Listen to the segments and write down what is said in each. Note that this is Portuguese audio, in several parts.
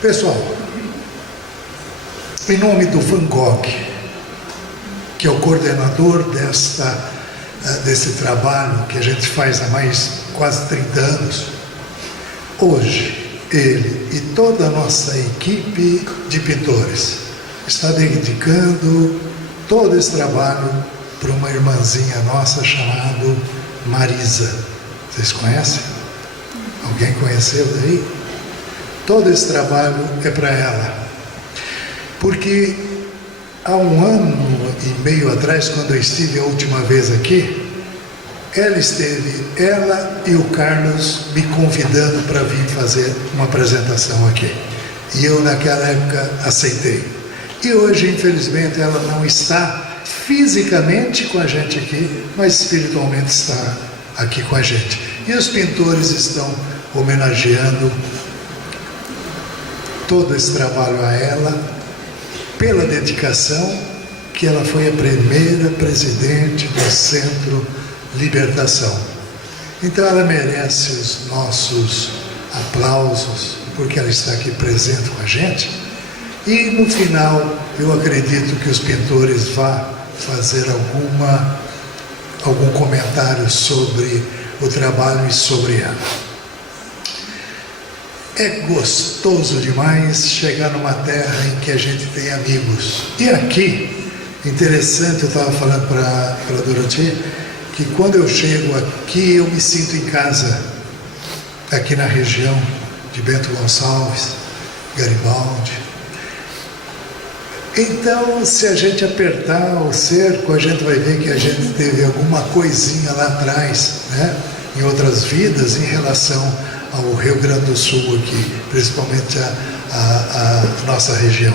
Pessoal, em nome do Van Gogh, que é o coordenador desse trabalho que a gente faz há quase 30 anos, hoje ele e toda a nossa equipe de pintores está dedicando todo esse trabalho para uma irmãzinha nossa chamada Marisa. Vocês conhecem? Alguém conheceu daí? Todo esse trabalho é para ela. Porque há 1 ano e meio atrás, quando eu estive a última vez aqui, ela e o Carlos me convidando para vir fazer uma apresentação aqui. E eu naquela época aceitei. E hoje, infelizmente, ela não está fisicamente com a gente aqui, mas espiritualmente está aqui com a gente. E os pintores estão homenageando todo esse trabalho a ela, pela dedicação que ela foi a primeira presidente do Centro Libertação. Então ela merece os nossos aplausos, porque ela está aqui presente com a gente. E no final, eu acredito que os pintores vão fazer algum comentário sobre o trabalho e sobre ela. É gostoso demais chegar numa terra em que a gente tem amigos. E aqui, interessante, eu estava falando para a Dorothy, que quando eu chego aqui, eu me sinto em casa, aqui na região de Bento Gonçalves, Garibaldi. Então, se a gente apertar o cerco, a gente vai ver que a gente teve alguma coisinha lá atrás, né? Em outras vidas, em relação ao Rio Grande do Sul aqui, principalmente a nossa região.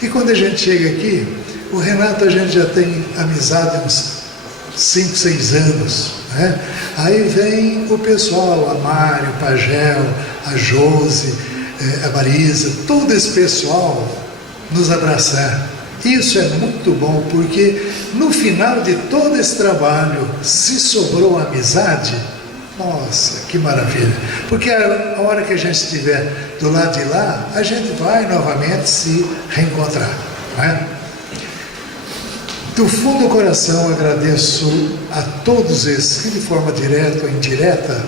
E quando a gente chega aqui, o Renato a gente já tem amizade há uns 5, 6 anos, né? Aí vem o pessoal, a Mário, o Pagel, a Josi, a Marisa, todo esse pessoal nos abraçar. Isso é muito bom, porque no final de todo esse trabalho, se sobrou amizade, nossa, que maravilha. Porque a hora que a gente estiver do lado de lá, a gente vai novamente se reencontrar, não é? Do fundo do coração agradeço a todos esses que de forma direta ou indireta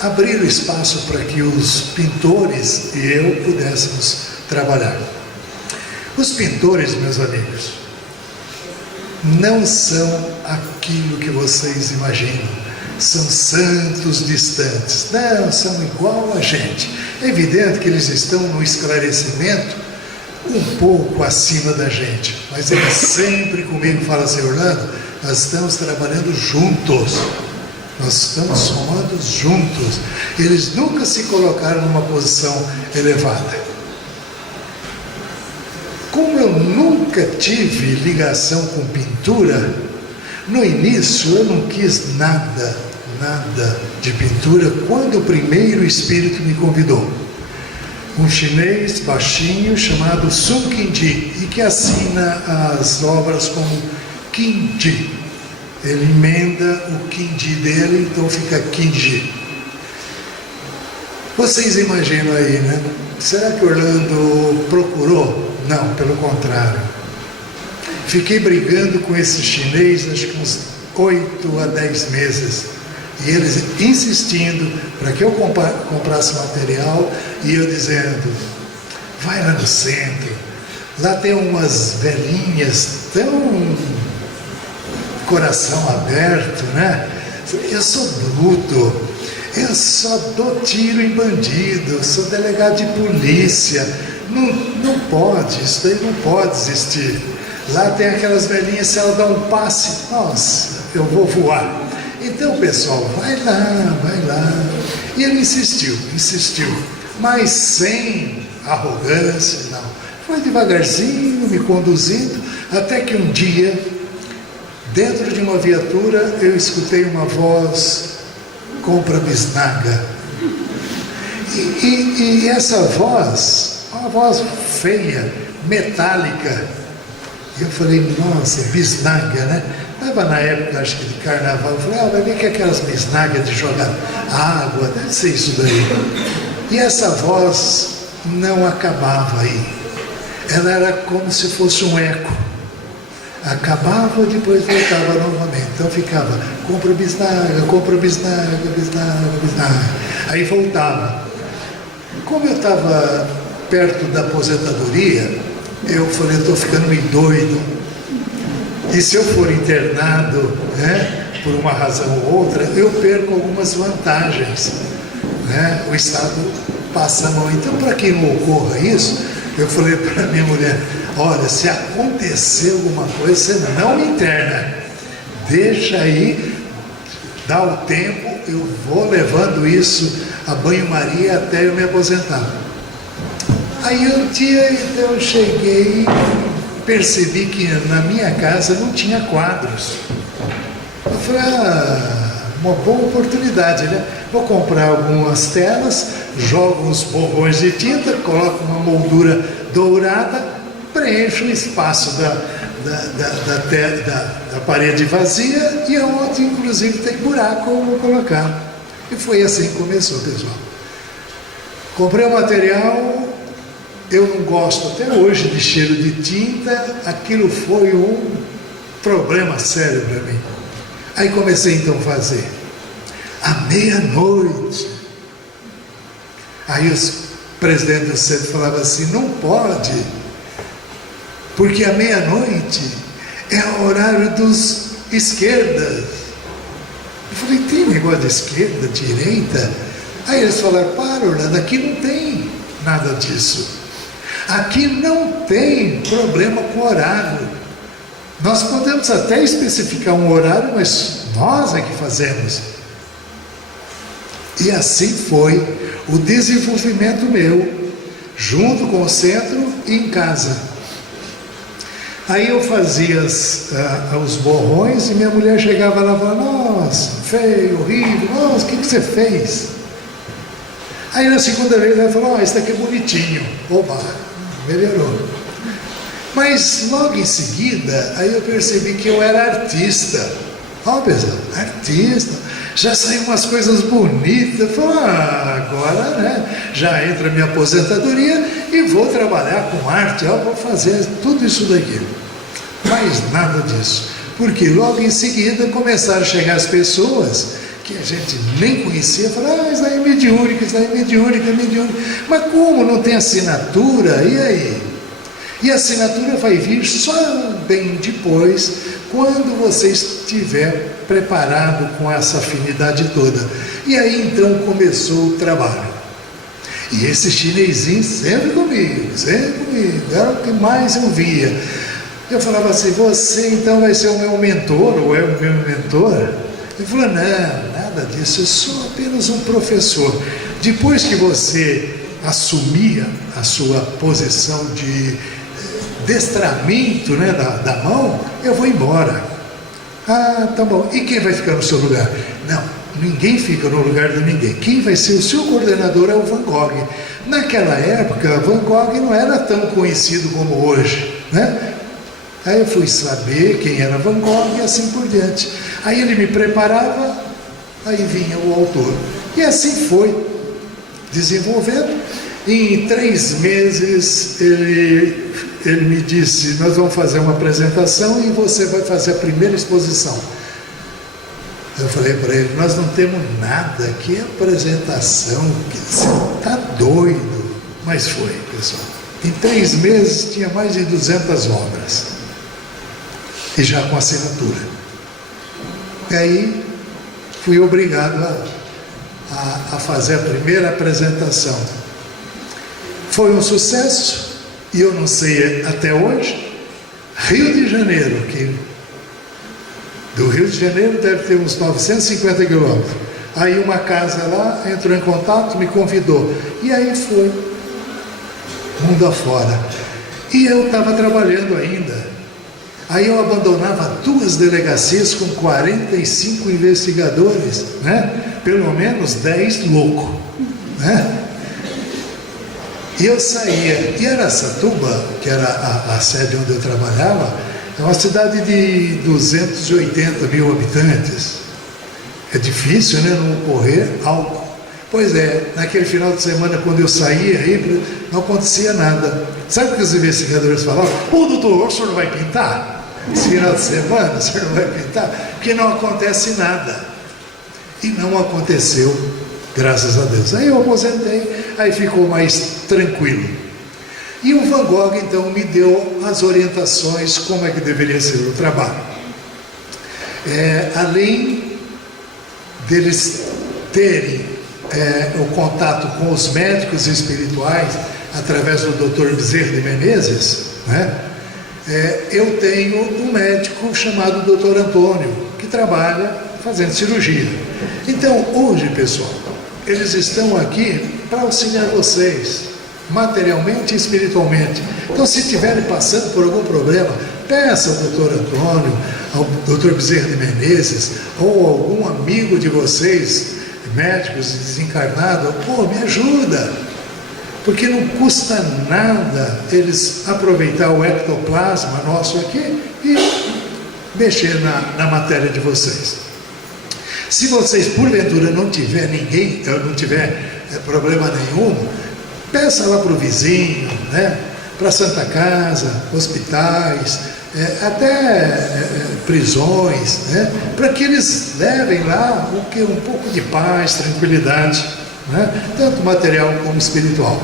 abriram espaço para que os pintores e eu pudéssemos trabalhar. Os pintores, meus amigos, não são aquilo que vocês imaginam. São santos distantes. Não, são igual a gente. É evidente que eles estão no esclarecimento um pouco acima da gente. Mas eles sempre comigo falam assim: Orlando, nós estamos trabalhando juntos. Nós estamos somando juntos. Eles nunca se colocaram numa posição elevada. Como eu nunca tive ligação com pintura, no início eu não quis nada de pintura, quando o primeiro espírito me convidou. Um chinês baixinho chamado Sun Qingji, e que assina as obras como Qingji. Ele emenda o Qingji dele, então fica Qingji. Vocês imaginam aí, né? Será que Orlando procurou? Não, pelo contrário. Fiquei brigando com esse chinês, acho que uns 8 a 10 meses. E eles insistindo para que eu comprasse material, e eu dizendo: vai lá no centro, lá tem umas velhinhas tão coração aberto, né? Eu sou bruto, eu só dou tiro em bandido, eu sou delegado de polícia, não pode, isso daí não pode existir. Lá tem aquelas velhinhas, se ela dá um passe, nossa, eu vou voar. Então, pessoal, vai lá. E ele insistiu, mas sem arrogância, não. Foi devagarzinho, me conduzindo, até que um dia, dentro de uma viatura, eu escutei uma voz: compra bisnaga. E essa voz, uma voz feia, metálica. E eu falei: nossa, bisnaga, né? Estava na época, acho que de carnaval. Eu falei: vai ver que aquelas bisnagas de jogar água, deve ser isso daí. E essa voz não acabava aí. Ela era como se fosse um eco. Acabava, depois voltava novamente. Então ficava, compra bisnaga, bisnaga. Aí voltava. Como eu estava perto da aposentadoria, eu falei, estou ficando meio doido. E se eu for internado, né, por uma razão ou outra, eu perco algumas vantagens, né? O Estado passa a mão. Então, para que não ocorra isso, eu falei para minha mulher, olha, se acontecer alguma coisa, você não me interna. Deixa aí, dá o tempo, eu vou levando isso a banho-maria até eu me aposentar. Aí um dia então, eu cheguei e percebi que na minha casa não tinha quadros. Eu falei, uma boa oportunidade, né? Vou comprar algumas telas, jogo uns borrões de tinta, coloco uma moldura dourada, preencho o espaço da parede vazia e onde inclusive tem buraco eu vou colocar. E foi assim que começou, pessoal. Comprei o material, eu não gosto até hoje de cheiro de tinta, aquilo foi um problema sério para mim. Aí comecei então a fazer. À meia-noite. Aí os presidentes do centro falavam assim, não pode, porque à meia-noite é o horário dos esquerdas. Eu falei, tem negócio de esquerda, direita? Aí eles falaram, para Orlando, aqui não tem nada disso. Aqui não tem problema com horário. Nós podemos até especificar um horário, mas nós é que fazemos. E assim foi o desenvolvimento meu, junto com o centro e em casa. Aí eu fazia os borrões e minha mulher chegava lá e falava, nossa, feio, horrível, nossa, o que você fez? Aí na segunda vez ela falou, isso daqui é bonitinho. Opa, melhorou. Mas logo em seguida, aí eu percebi que eu era artista. Ó, pessoal, artista. Já saíram umas coisas bonitas. Eu falei, agora, né, já entra a minha aposentadoria e vou trabalhar com arte, ó, vou fazer tudo isso daqui. Mas nada disso. Porque logo em seguida começaram a chegar as pessoas que a gente nem conhecia, falaram, isso daí é mediúnica, isso daí é mediúnica, mediúnica. Mas como não tem assinatura, e aí? E a assinatura vai vir só bem depois, quando você estiver preparado com essa afinidade toda. E aí então começou o trabalho. E esse chinesinho sempre comigo, era o que mais eu via. Eu falava assim, você então vai ser o meu mentor, ou é o meu mentor? Ele falou, não, nada disso, eu sou apenas um professor. Depois que você assumir a sua posição de destramento, né, da mão, eu vou embora. Ah, tá bom. E quem vai ficar no seu lugar? Não, ninguém fica no lugar de ninguém. Quem vai ser o seu coordenador é o Van Gogh. Naquela época, Van Gogh não era tão conhecido como hoje, né? Aí eu fui saber quem era Van Gogh e assim por diante. Aí ele me preparava, aí vinha o autor. E assim foi desenvolvendo. E em 3 meses ele me disse, nós vamos fazer uma apresentação e você vai fazer a primeira exposição. Eu falei para ele, nós não temos nada, que apresentação, você está doido. Mas foi, pessoal. Em 3 meses tinha mais de 200 obras. E já com assinatura. E aí fui obrigado a fazer a primeira apresentação. Foi um sucesso, e eu não sei até hoje. Rio de Janeiro, que do Rio de Janeiro deve ter uns 950 quilômetros. Aí uma casa lá entrou em contato, me convidou. E aí foi, mundo afora. E eu estava trabalhando ainda. Aí eu abandonava 2 delegacias com 45 investigadores, né? Pelo menos 10 loucos, né? E eu saía. E Araçatuba, que era a sede onde eu trabalhava, é uma cidade de 280 mil habitantes. É difícil, né, não ocorrer algo. Pois é, naquele final de semana, quando eu saía aí, não acontecia nada. Sabe o que os investigadores falavam? Ô doutor, o senhor não vai pintar? Esse final de semana, o senhor não vai pintar? Porque não acontece nada. E não aconteceu, graças a Deus. Aí eu aposentei, aí ficou mais tranquilo. E o Van Gogh, então, me deu as orientações, como é que deveria ser o trabalho. Além deles terem o contato com os médicos espirituais através do Dr. Bezerra de Menezes, né? Eu tenho um médico chamado Dr. Antônio, que trabalha fazendo cirurgia. Então hoje, pessoal, eles estão aqui para auxiliar vocês materialmente e espiritualmente. Então, se estiverem passando por algum problema, peça ao Dr. Antônio, ao Dr. Bezerra de Menezes, ou algum amigo de vocês, médicos desencarnados, me ajuda, porque não custa nada eles aproveitar o ectoplasma nosso aqui e mexer na matéria de vocês. Se vocês porventura não tiver ninguém, não tiver problema nenhum, peça lá para o vizinho, né? Para a Santa Casa, hospitais, até prisões, né? Para que eles levem lá um pouco de paz, tranquilidade, né? Tanto material como espiritual.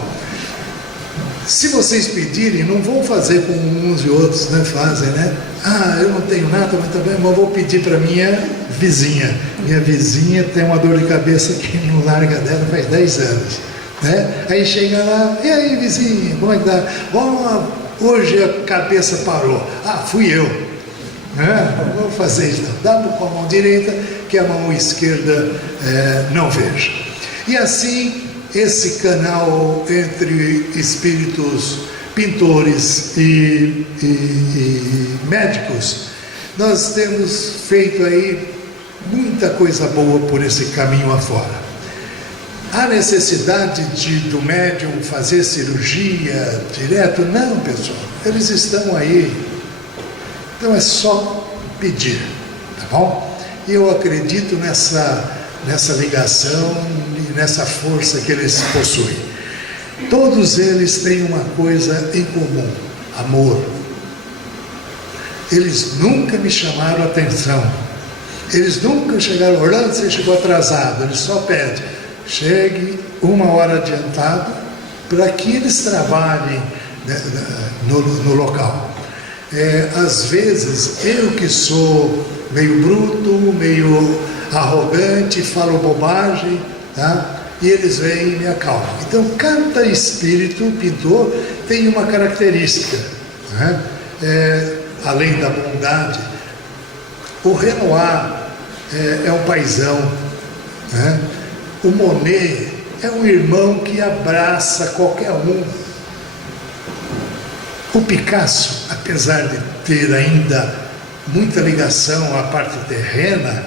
Se vocês pedirem, não vão fazer como uns e outros, né, fazem, né? Eu não tenho nada, mas também vou pedir para minha vizinha. Minha vizinha tem uma dor de cabeça que não larga dela faz 10 anos. Né? Aí chega lá, e aí vizinha, como é que dá? Hoje a cabeça parou. Fui eu. Vou fazer isso. Dá com a mão direita, que a mão esquerda não veja. E assim, esse canal entre espíritos pintores e médicos, nós temos feito aí muita coisa boa por esse caminho afora. Há necessidade do médium fazer cirurgia direto? Não, pessoal, eles estão aí. Então é só pedir, tá bom? E eu acredito nessa ligação e nessa força que eles possuem. Todos eles têm uma coisa em comum: amor. Eles nunca me chamaram a atenção. Eles nunca chegaram, Orlando, você chegou atrasado. Eles só pedem: chegue 1 hora adiantado, para que eles trabalhem no local. Às vezes, eu que sou meio bruto, meio arrogante, falo bobagem, tá? E eles vêm e me acalmam. Então, cada espírito pintor tem uma característica, né? Além da bondade. O Renoir é um paizão, né? O Monet é um irmão que abraça qualquer um. O Picasso, apesar de ter ainda muita ligação à parte terrena,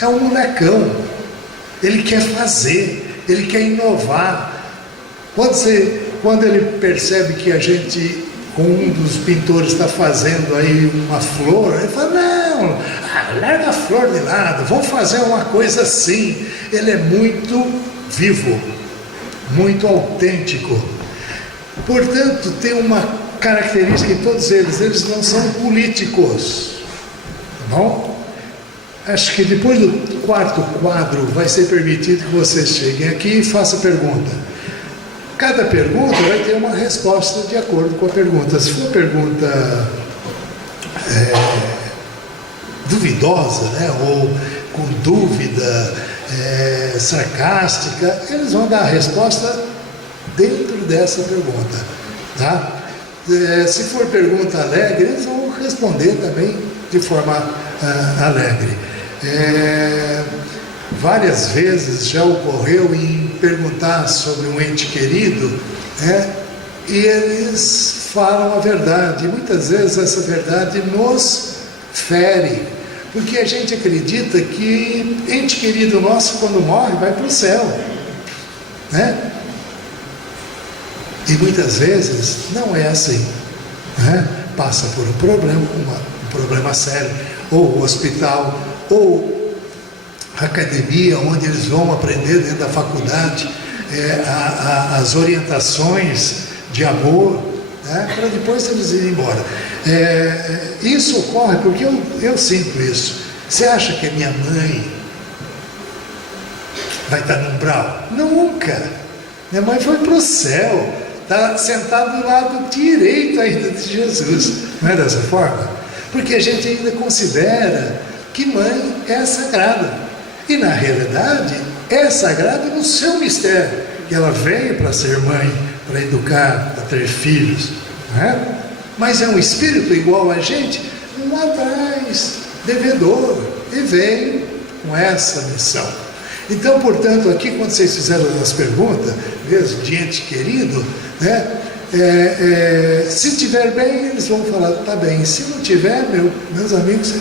é um molecão. Ele quer fazer, ele quer inovar. Quando ele percebe que a gente, com um dos pintores, está fazendo aí uma flor, ele fala: não, larga a flor de lado, vamos fazer uma coisa assim. Ele é muito vivo, muito autêntico. Portanto, tem uma característica em todos eles não são políticos. Tá bom? Acho que depois do 4º quadro vai ser permitido que vocês cheguem aqui e façam pergunta. Cada pergunta vai ter uma resposta de acordo com a pergunta. Se for pergunta duvidosa, né, ou com dúvida, sarcástica, eles vão dar a resposta dentro dessa pergunta, tá? Se for pergunta alegre, eles vão responder também de forma alegre. Várias vezes já ocorreu em perguntar sobre um ente querido, e eles falam a verdade. E muitas vezes essa verdade nos fere, porque a gente acredita que ente querido nosso, quando morre, vai para o céu, né? E muitas vezes não é assim, né? Passa por um problema sério, ou o hospital, ou academia, onde eles vão aprender dentro da faculdade as orientações de amor, né, para depois eles irem embora. Isso ocorre porque eu sinto isso. Você acha que a minha mãe vai estar no umbral? Nunca. Minha mãe foi para o céu, está sentada do lado direito ainda de Jesus. Não é dessa forma? Porque a gente ainda considera que mãe é sagrada. E na realidade é sagrada no seu mistério. Que ela veio para ser mãe, para educar, para ter filhos. Não é? Mas é um espírito igual a gente, lá atrás, devedor, e veio com essa missão. Então, portanto, aqui quando vocês fizeram as perguntas, mesmo de ente querido, né, se tiver bem, eles vão falar, tá bem. Se não tiver, meus amigos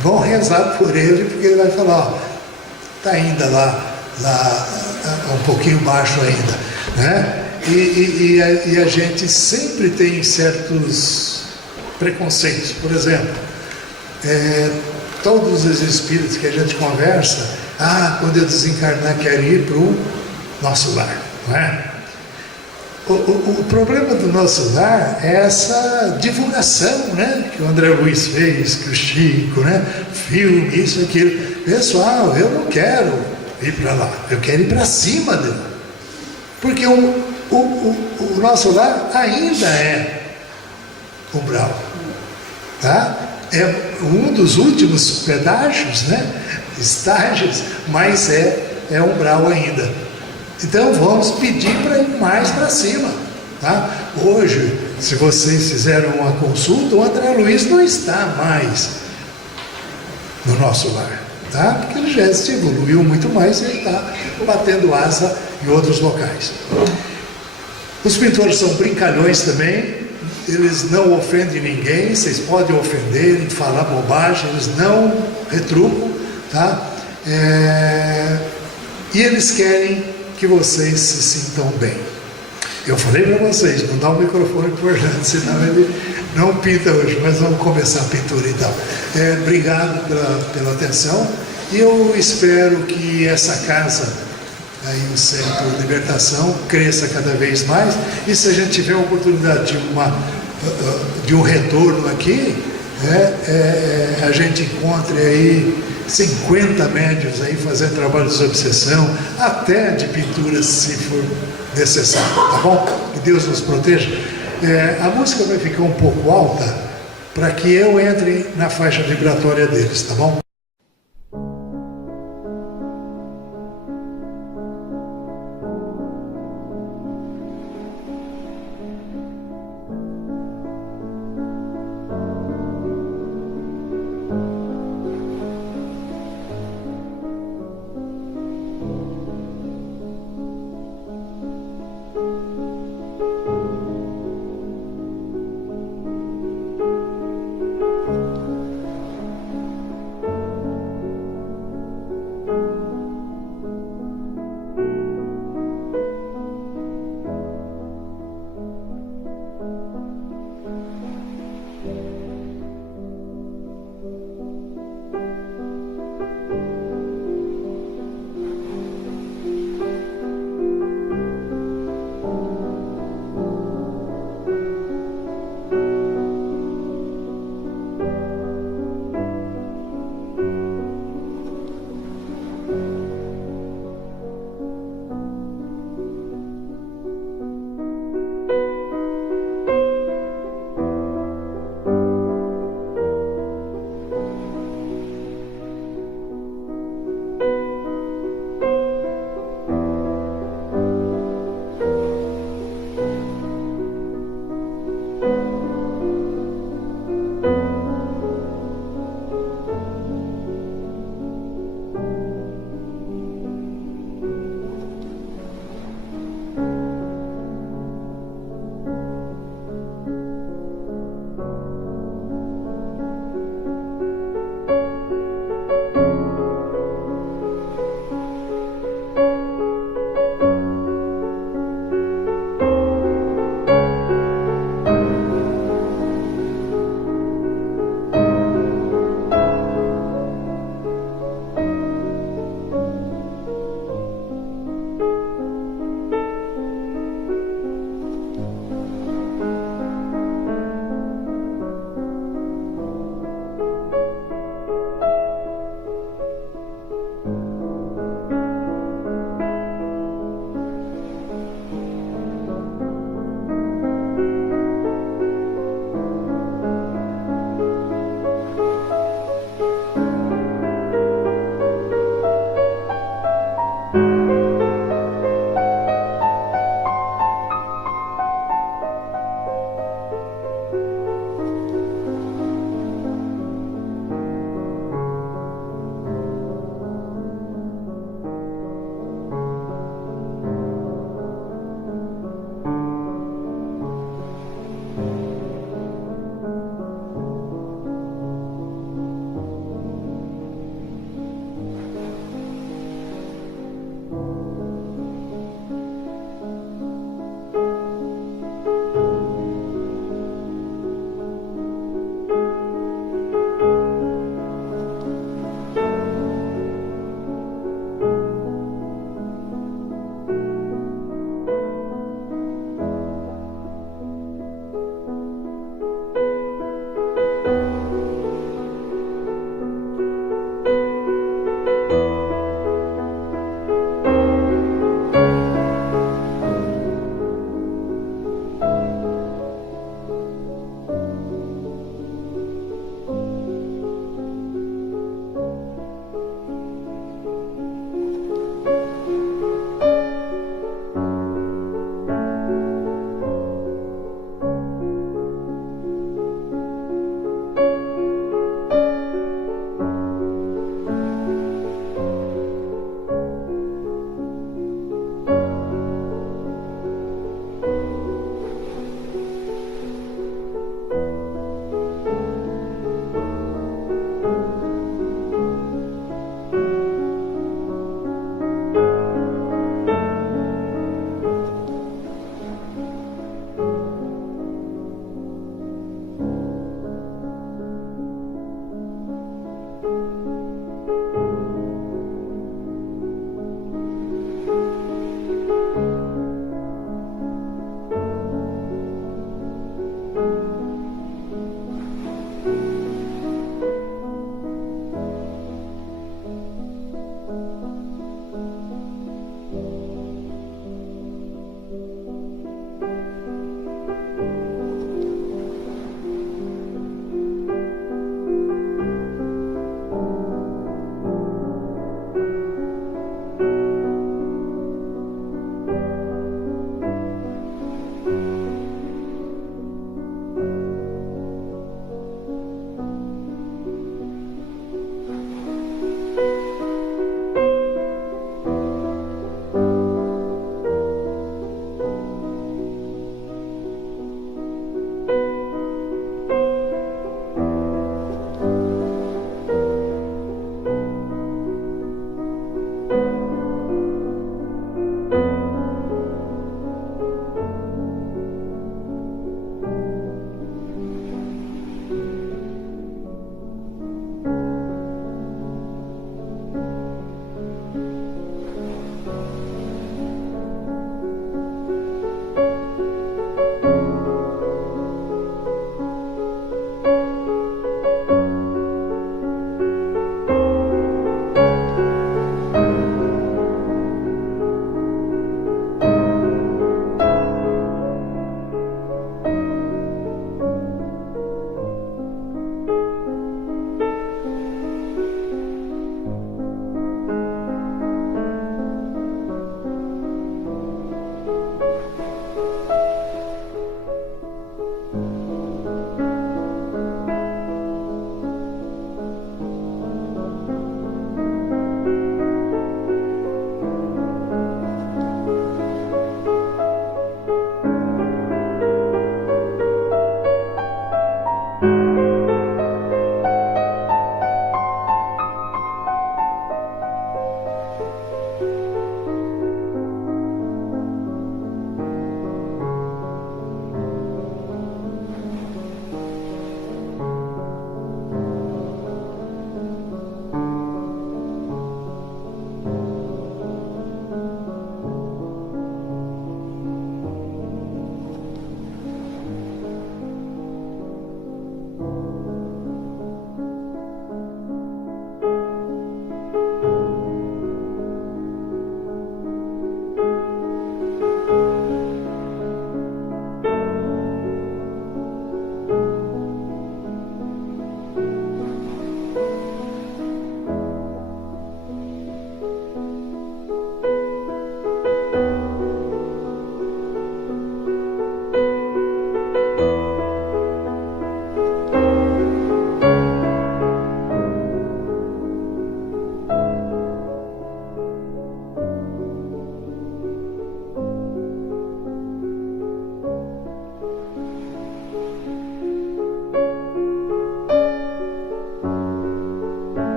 vão rezar por ele, porque ele vai falar, ó, tá ainda lá um pouquinho baixo ainda, né? E a gente sempre tem certos preconceitos. Por exemplo, todos os espíritos que a gente conversa, quando eu desencarnar quero ir para o nosso lar, não é? O problema do nosso lar é essa divulgação, né, que o André Luiz fez, que o Chico, né, filme, isso, aquilo. Pessoal, eu não quero ir para lá, eu quero ir para cima dele, porque o nosso lar ainda é umbral, tá? É um dos últimos pedágios, né, estágios, mas é umbral ainda. Então vamos pedir para ir mais para cima, tá? Hoje, se vocês fizeram uma consulta, o André Luiz não está mais no nosso lar, tá? Porque ele já evoluiu muito mais e ele está batendo asa em outros locais. Os pintores são brincalhões também, eles não ofendem ninguém, vocês podem ofender e falar bobagem, eles não retrucam, tá? E eles querem que vocês se sintam bem. Eu falei para vocês, não dá o microfone por Fernando, senão ele não pinta hoje, mas vamos começar a pintura então. Obrigado pela atenção, e eu espero que essa casa, aí o Centro de Libertação, cresça cada vez mais, e se a gente tiver a oportunidade de um retorno aqui, a gente encontre aí 50 médios aí fazendo trabalho de desobsessão, até de pintura se for necessário, tá bom? Que Deus nos proteja. A música vai ficar um pouco alta para que eu entre na faixa vibratória deles, tá bom?